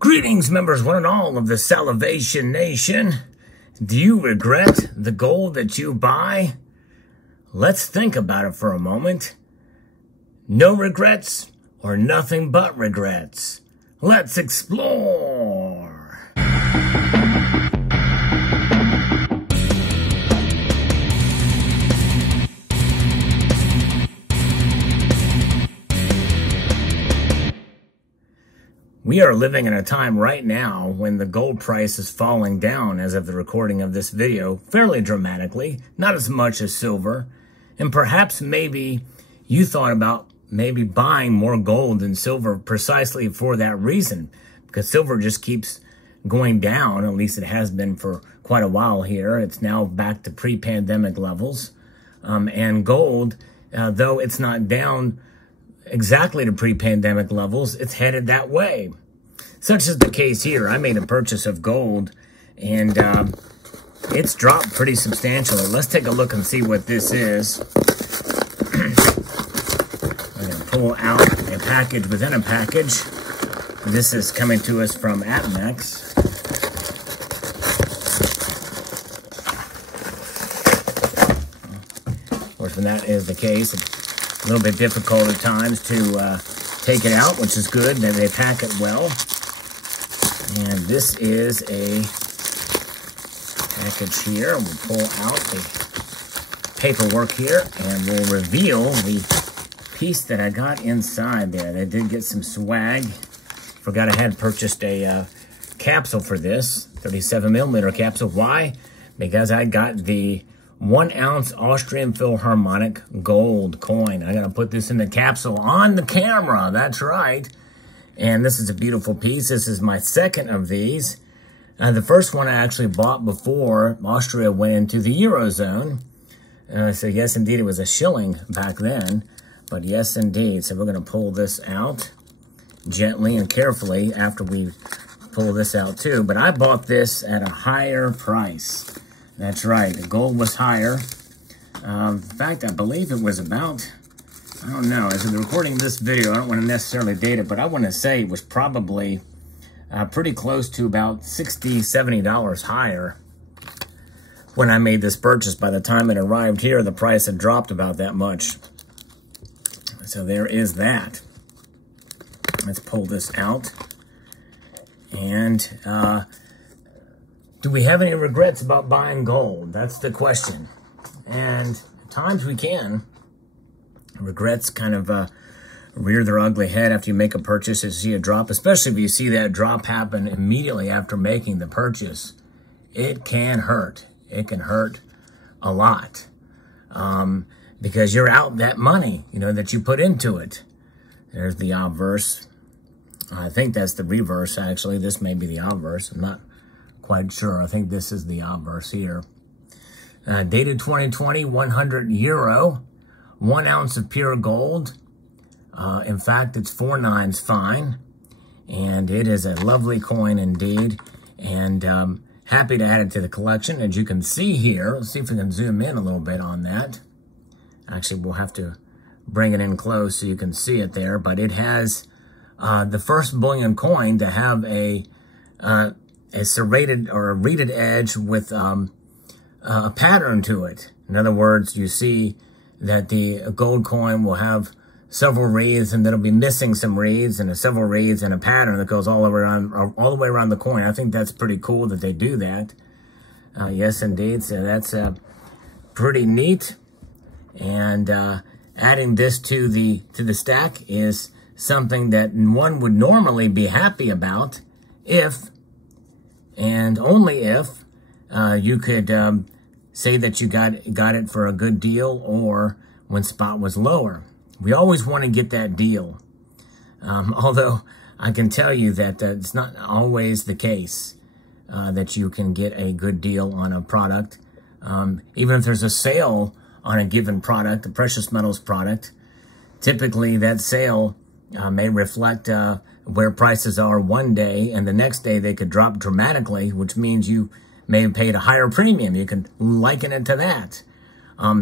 Greetings, members one and all of the Salivation Nation. Do you regret the gold that you buy? Let's think about it for a moment. No regrets or nothing but regrets? Let's explore. We are living in a time right now when the gold price is falling down as of the recording of this video fairly dramatically, not as much as silver. And perhaps maybe you thought about maybe buying more gold than silver precisely for that reason, because silver just keeps going down. At least it has been for quite a while here. It's now back to pre-pandemic levels. And gold, though it's not down exactly to pre-pandemic levels, it's headed that way. Such is the case here. I made a purchase of gold, and it's dropped pretty substantially. Let's take a look and see what this is. I'm going to pull out a package within a package. This is coming to us from APMEX. Of course, when that is the case, it's a little bit difficult at times to take it out, which is good. They pack it well. And this is a package here. We'll pull out the paperwork here, and we'll reveal the piece that I got inside there. They did get some swag. Forgot I had purchased a capsule for this, 37mm capsule. Why? Because I got the 1 ounce Austrian Philharmonic gold coin. I got to put this in the capsule on the camera. That's right. And this is a beautiful piece. This is my second of these. The first one I actually bought before Austria went into the Eurozone. So yes, indeed, it was a shilling back then. But yes, indeed. So we're going to pull this out gently and carefully after we pull this out too. But I bought this at a higher price. That's right. The gold was higher. In fact, I believe it was about, I don't know, as of the recording of this video, I don't want to necessarily date it, but I want to say it was probably pretty close to about $60, $70 higher when I made this purchase. By the time it arrived here, the price had dropped about that much. So there is that. Let's pull this out. And do we have any regrets about buying gold? That's the question. And at times we can. Regrets kind of rear their ugly head after you make a purchase and see a drop, especially if you see that drop happen immediately after making the purchase. It can hurt. It can hurt a lot because you're out that money, that you put into it. There's the obverse. I think that's the reverse, actually. This may be the obverse. I'm not quite sure. I think this is the obverse here. Dated 2020, 100 euro. 1 ounce of pure gold. In fact, it's 4 nines fine. And it is a lovely coin indeed. And happy to add it to the collection. As you can see here, let's see if we can zoom in a little bit on that. Actually, we'll have to bring it in close so you can see it there. But it has the first bullion coin to have a serrated or a reeded edge with a pattern to it. In other words, you see that the gold coin will have several reeds, and then it'll be missing some reeds, and several reeds, and a pattern that goes all the way around the coin. I think that's pretty cool that they do that. Yes, indeed. So that's pretty neat. And adding this to the stack is something that one would normally be happy about if, and only if, you could say that you got it for a good deal or when spot was lower. We always want to get that deal. Although I can tell you that it's not always the case that you can get a good deal on a product. Even if there's a sale on a given product, a precious metals product, typically that sale may reflect where prices are one day, and the next day they could drop dramatically, which means you may have paid a higher premium. You can liken it to that.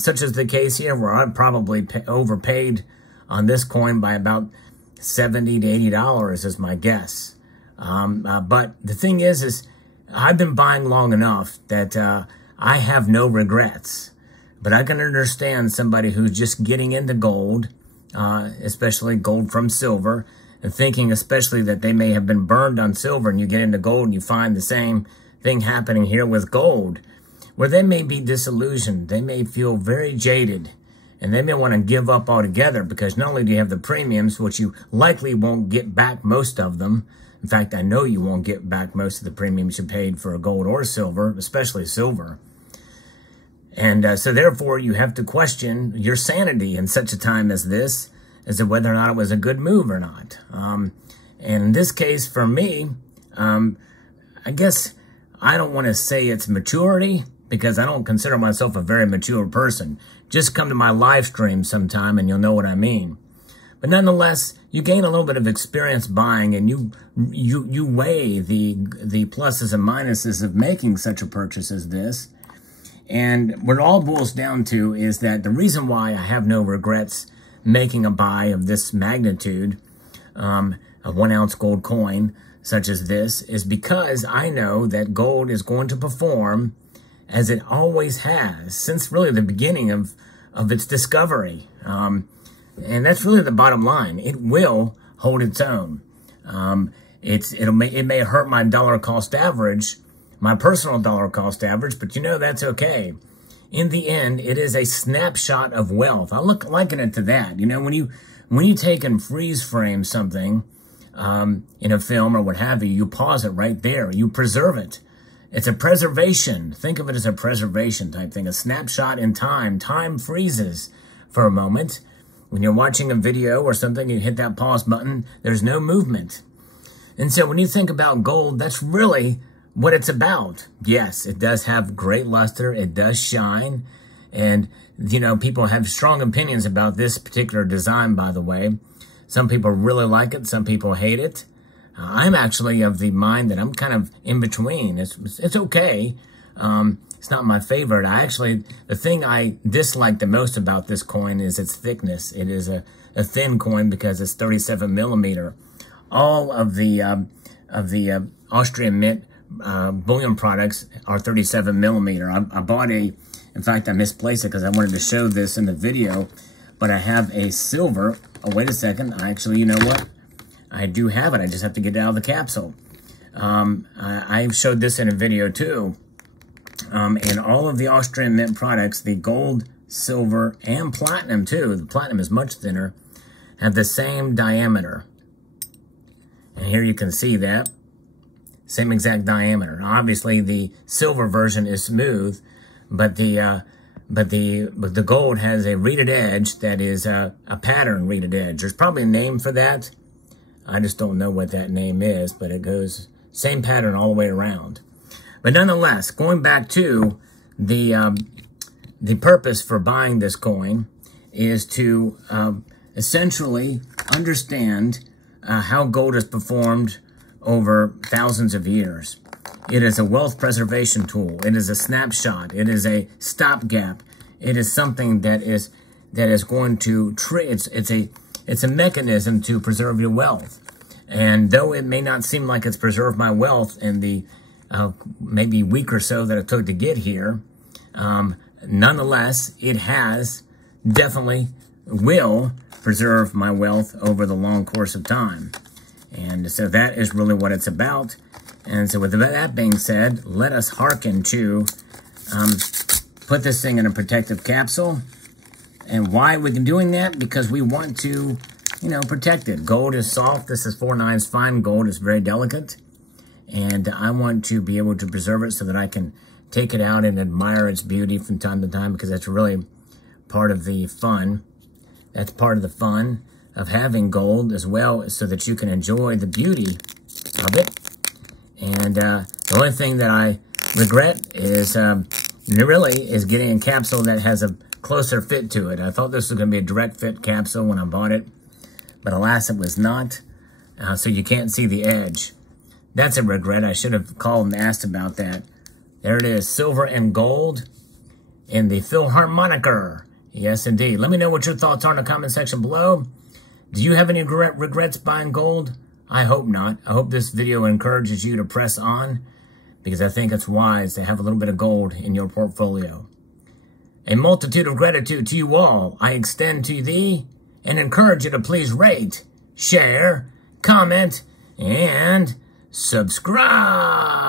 Such as the case here, where I probably overpaid on this coin by about $70 to $80 is my guess. But the thing is I've been buying long enough that I have no regrets. But I can understand somebody who's just getting into gold, especially gold from silver, and thinking especially that they may have been burned on silver, and you get into gold and you find the same thing happening here with gold, where they may be disillusioned. They may feel very jaded, and they may want to give up altogether, because not only do you have the premiums, which you likely won't get back most of them. In fact, I know you won't get back most of the premiums you paid for gold or silver, especially silver. And so therefore, you have to question your sanity in such a time as this, as to whether or not it was a good move or not. And in this case, for me, I guess I don't want to say it's maturity, because I don't consider myself a very mature person. Just come to my live stream sometime and you'll know what I mean. But nonetheless, you gain a little bit of experience buying, and you weigh the pluses and minuses of making such a purchase as this. And what it all boils down to is that the reason why I have no regrets making a buy of this magnitude, a 1 ounce gold coin such as this, is because I know that gold is going to perform as it always has since really the beginning of its discovery. And that's really the bottom line. It will hold its own. It may hurt my dollar cost average, my personal dollar cost average, but that's okay. In the end, it is a snapshot of wealth. I liken it to that. When you take and freeze frame something in a film or what have you, you pause it right there. You preserve it. It's a preservation. Think of it as a preservation type thing, a snapshot in time. Time freezes for a moment. When you're watching a video or something, you hit that pause button, there's no movement. And so when you think about gold, that's really what it's about. Yes, it does have great luster. It does shine. And, people have strong opinions about this particular design, by the way. Some people really like it. Some people hate it. I'm actually of the mind that I'm kind of in between. It's okay. It's not my favorite. The thing I dislike the most about this coin is its thickness. It is a thin coin because it's 37 millimeter. All of the Austrian Mint bullion products are 37 millimeter. I bought in fact, I misplaced it because I wanted to show this in the video, but I have a silver. Oh, wait a second. You know what? I do have it. I just have to get it out of the capsule. I showed this in a video too. In all of the Austrian Mint products, the gold, silver, and platinum too, the platinum is much thinner, have the same diameter. And here you can see that. Same exact diameter. Obviously, the silver version is smooth, but the gold has a reeded edge that is a pattern reeded edge. There's probably a name for that. I just don't know what that name is, but it goes same pattern all the way around. But nonetheless, going back to the purpose for buying this coin is to essentially understand how gold has performed over thousands of years. It is a wealth preservation tool. It is a snapshot. It is a stopgap. It is something that is going to it's a mechanism to preserve your wealth. And though it may not seem like it's preserved my wealth in the maybe week or so that it took to get here, nonetheless, it has definitely will preserve my wealth over the long course of time. And so that is really what it's about. And so with that being said, let us hearken to put this thing in a protective capsule. And why we're doing that? Because we want to, protect it. Gold is soft. This is 4/9 fine gold. It's very delicate. And I want to be able to preserve it so that I can take it out and admire its beauty from time to time, because that's really part of the fun. That's part of the fun of having gold as well, so that you can enjoy the beauty of it. And the only thing that I regret is is getting a capsule that has a closer fit to it. I thought this was going to be a direct fit capsule when I bought it, but alas, it was not. So you can't see the edge. That's a regret. I should have called and asked about that. There it is, silver and gold in the Philharmoniker. Yes, indeed. Let me know what your thoughts are in the comment section below. Do you have any regrets buying gold? I hope not. I hope this video encourages you to press on, because I think it's wise to have a little bit of gold in your portfolio. A multitude of gratitude to you all I extend to thee, and encourage you to please rate, share, comment, and subscribe.